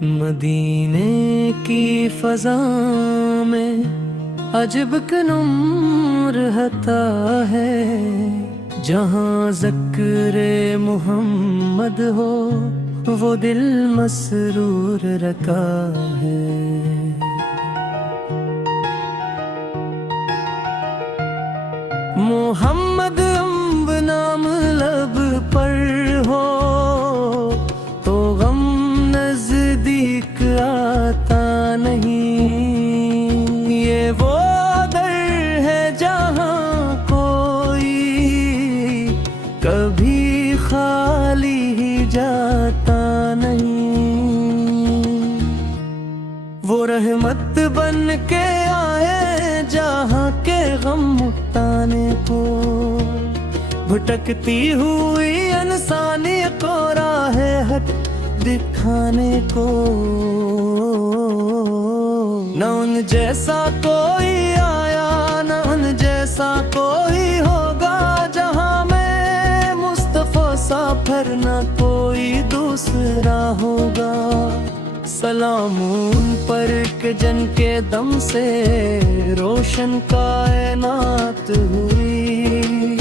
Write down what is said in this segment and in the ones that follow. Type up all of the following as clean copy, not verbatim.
مدینے کی فضا میں عجب کا نور رہتا ہے، جہاں ذکر محمد ہو وہ دل مسرور رکھا ہے۔ محمد امب نام لب پر ہو تو غم نزدیک آتا نہیں، یہ وہ در ہے جہاں کوئی کبھی خالی ہی جاتا نہیں، وہ رحمت بن کے آئے جہاں کے غم مٹانے کو، بھٹکتی ہوئی انسانیت کو راہ حق دکھانے کو۔ نہ ان جیسا کوئی آیا نہ ان جیسا کوئی ہوگا، جہاں میں مصطفیٰ سا پھر نہ کوئی دوسرا ہوگا۔ سلام ان پر کہ جن کے دم سے روشن کائنات ہوئی،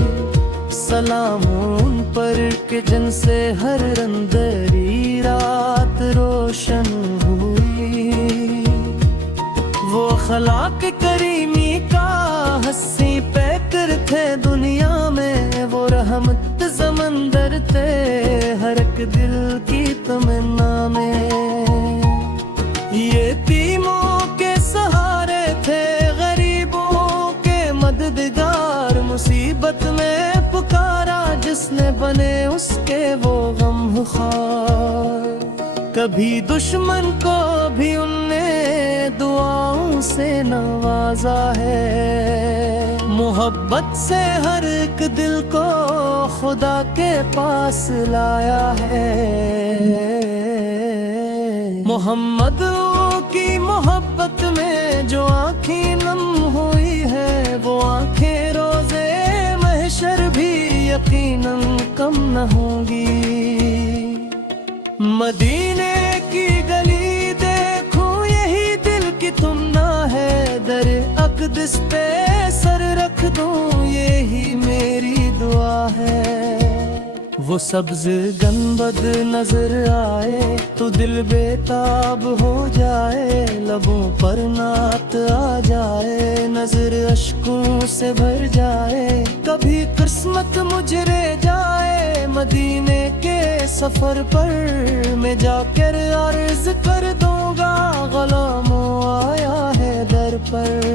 سلام ان پر کہ جن سے ہر اندری رات روشن ہوئی، وہ اخلاق کریمی کا حسی پیکر تھے دنیا میں، وہ رحمت سمندر تھے ہر ایک دل کی تمنا میں، یتیموں کے سہارے تھے غریبوں کے مددگار، مصیبت میں پکارا جس نے بنے اس کے وہ غم خوار، کبھی دشمن کو بھی ان نے دعاؤں سے نوازا ہے، محبت سے ہر ایک دل کو خدا کے پاس لایا ہے۔ محمد کی محبت میں جو آنکھیں نم ہوئی ہے، وہ آنکھیں روزے محشر بھی یقیناً کم نہ ہوں گی۔ مدینے کی گلی دیکھوں یہی دل کی تمنا ہے، در اقدس پہ سر رکھ دوں یہی میری دعا ہے۔ وہ سبز گنبد نظر آئے تو دل بے تاب ہو جائے، لبوں پر نعت آ جائے، نظر اشکوں سے بھر جائے، کبھی قسمت مجرے جائے مدینے کے سفر پر، میں جا کر عرض کر دوں گا غلاموں آیا ہے در پر۔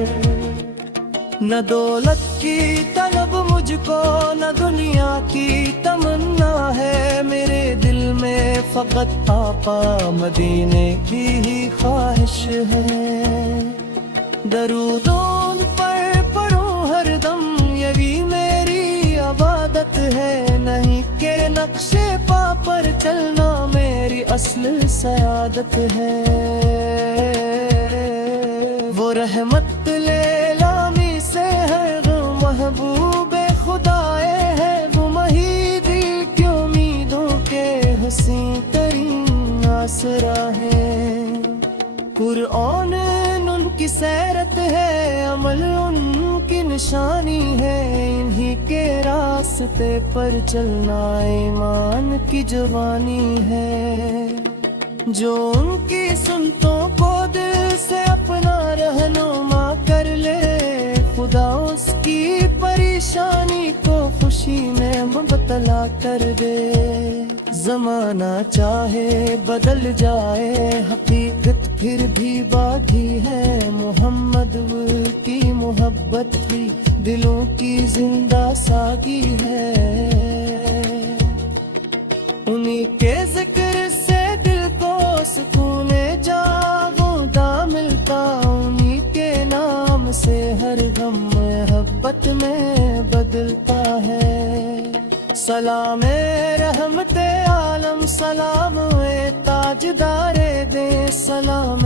نہ دولت کی طلب مجھ کو نہ دنیا کی تمنا ہے، میرے دل میں فقط آقا مدینے کی ہی خواہش ہے۔ درود ان پر پڑھوں ہر دم یہی میری عبادت ہے، نہیں کہ نقش پا پر چلنا میری اصل سعادت ہے۔ وہ رحمت لیلامی سے ہے محبوب خدائے ہے، وہ مہیدی کی امیدوں کے حسین ترین آسرا ہے۔ قرآن ان کی سیرت ہے، عمل ان کی نشانی ہے، انہی کے راستے پر چلنا ایمان کی جوانی ہے۔ جو ان کی سنتوں کو دل سے اپنا رہنما کر لے، خدا اس کی پریشانی کو خوشی میں مبتلا کر دے۔ زمانہ چاہے بدل جائے حقیقت پھر بھی باقی ہے، محمد کی محبت بھی دلوں کی زندہ ساگی ہے۔ انہی کے ذکر سے دل کو سکون جاگودہ ملتا، انہی کے نام سے ہر غم محبت میں بدلتا ہے۔ سلام رحمت عالم، سلام تاجدار دے، سلام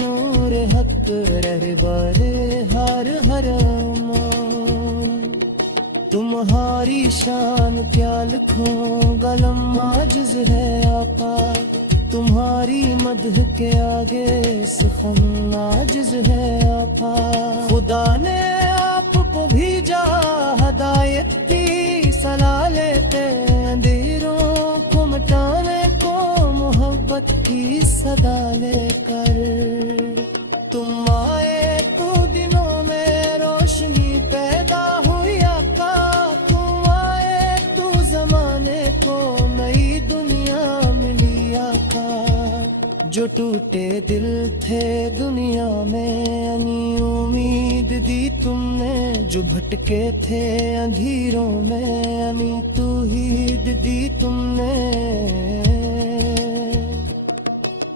نور حق رہبر ہر حرم، تمہاری شان کیا لکھوں، قلم عاجز ہے آقا، تمہاری مدح کے آگے سخن عاجز ہے آپا. خدا نے آپ کو بھیجا ہدایت کی صلاح لیتے، اندھیروں کو مٹانے کو محبت کی صدا لے کر. تم آئے تو دنوں میں روشنی پیدا ہوئی آقا، تم آئے تو زمانے کو نئی دنیا ملی آقا. جو ٹوٹے دل تھے دنیا میں انی امید دی تم نے، جو بھٹکے تھے اندھیروں میں انی توحید دی تم نے.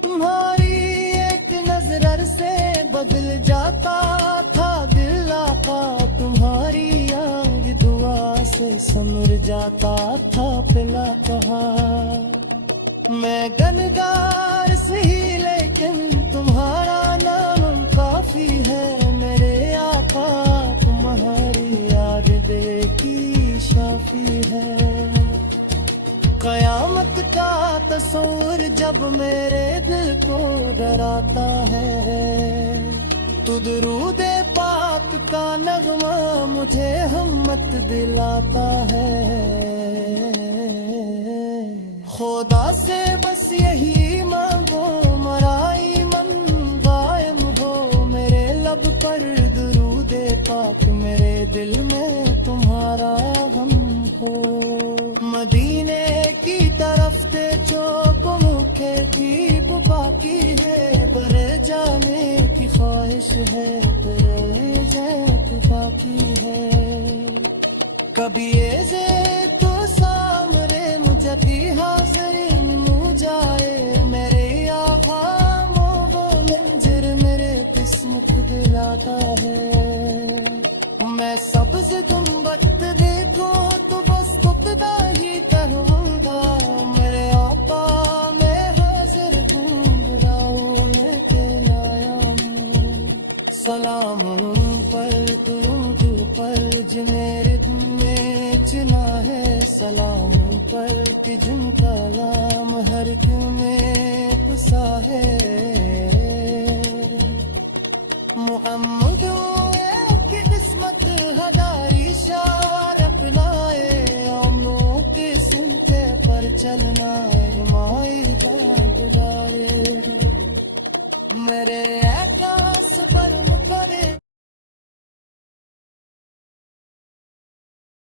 تمہاری ایک نظر سے بدل جاتا تھا دل آقا، تمہاری آگ دعا سے سمر جاتا تھا پلا کہا. میں گنگار سہی لیکن تمہارا نام کافی ہے میرے آقا، تمہاری یاد دل کی شافی ہے. قیامت کا تصور جب میرے دل کو ڈراتا ہے، تو درود پاک کا نغمہ مجھے ہمت دلاتا ہے. خدا سے بس یہی مانگو مرائی من قائم ہو، میرے لب پر درود پاک میرے دل میں تمہارا غم ہو. مدینے کی طرف تے چوک مکھے تھی باقی ہے، برے جانے کی خواہش ہے برے جیت باقی ہے. کبھی ایزے تو سامرے مجھے کی حاضر منہ جائے، میرے آقا وہ منظر میرے قسمت دلاتا ہے. میں سبز گنبد دیکھو تو بس خدا ہی کہوں گا، میرے آقا میں حاضر ہوں راہوں لے کے آیا ہوں. سلام پر درود پر جنہیں دل میں چنا ہے، سلام پر کہ جن کا نام ہر دل میں پسا ہے. محمد